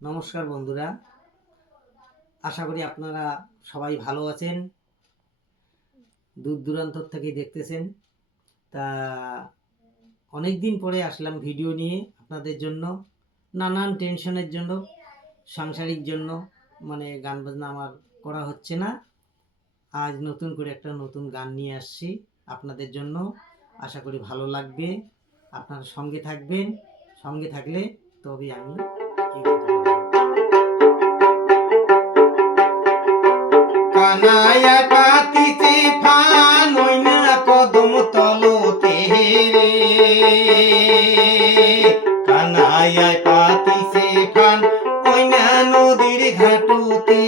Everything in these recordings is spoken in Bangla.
নমস্কার বন্ধুরা, আশা করি আপনারা সবাই ভালো আছেন। দূর দূরান্ত থেকে দেখতেছেন। তা অনেক দিন পরে আসলাম ভিডিও নিয়ে আপনাদের জন্য। নানান টেনশনের জন্য, সাংসারিক জন্য গান বাজনা আমার করা হচ্ছে না। আজ নতুন করে একটা নতুন গান নিয়ে আসছি আপনাদের জন্য। আশা করি ভালো লাগবে। আপনারা সঙ্গে থাকবেন। সঙ্গে থাকলে তবে আমি এগোতে পারবো। কানায়া পাতিছে ফান ওইনা কদম তলতে রে, কানায়া পাতিছে ফান ওইনা নদীর ঘাটুতে।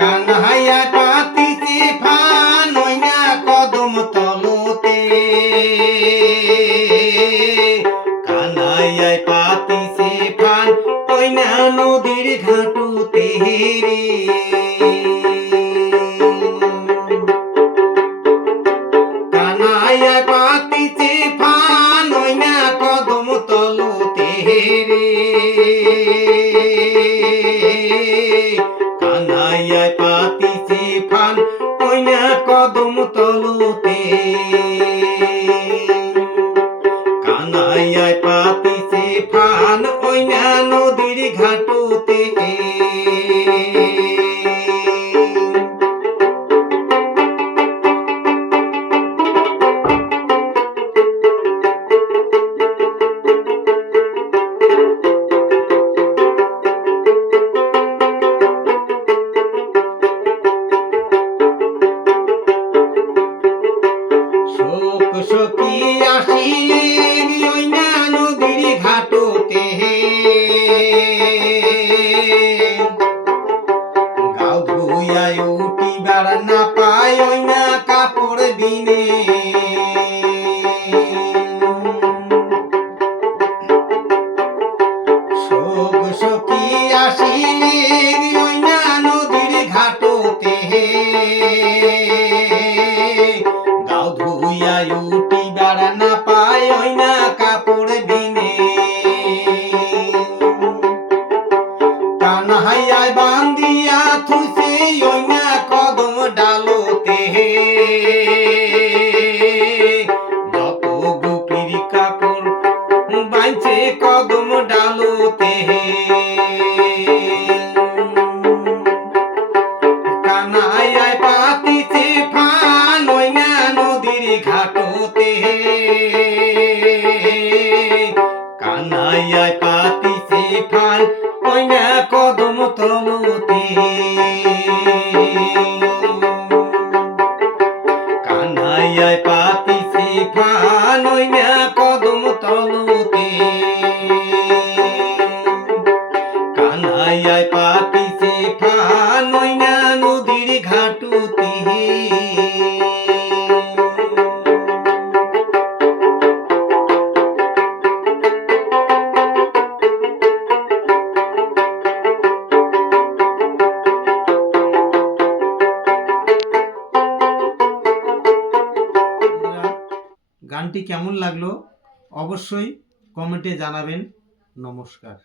কানায়া পাতিছে ফান ওইনা কদম তলতে, কানায়া পাতিছে ফান ওইনা নদীর ঘাটুতে রে। কানায়া পাতিছে ফান ওইনা কদম তলতে রে, কানায়া পাতিছে ফান ওইনা কদম তলতে, কানায়া পাতিছে ফান ওইনা নদীর ঘাটুতে। শোক সখী আসিলেন ওইনা নদীর ঘাটতে, গাও ধুইয়ায় উঠিবার না পায় ওইনা কাপড় বিনে। শোক সখী আসিলেন ওইনা নদীর ঘাটতে, গাও ধুইয়ায় উঠিবার না পায় ওইনা কাপড় বিনে। কানহাইয়ায় বান্ধিয়া থুইছে ওইনা কদম ডালতে, যত গোপীর কাপড় বাইছে কদম ডালতে। কানায়ায় পাতিছে ফান ওইনা নদীর ঘাটতে, কানায়ায় পাতিছে ফান ওইনা কদম তলতে, কানায়ায় পাতিছে ফান ওইনা কদম তলতে, কানায়ায় পাতিছে ফান ওইনা নদীর ঘাটুতে। গানটি কেমন লাগলো অবশ্যই কমেন্টে জানাবেন। নমস্কার।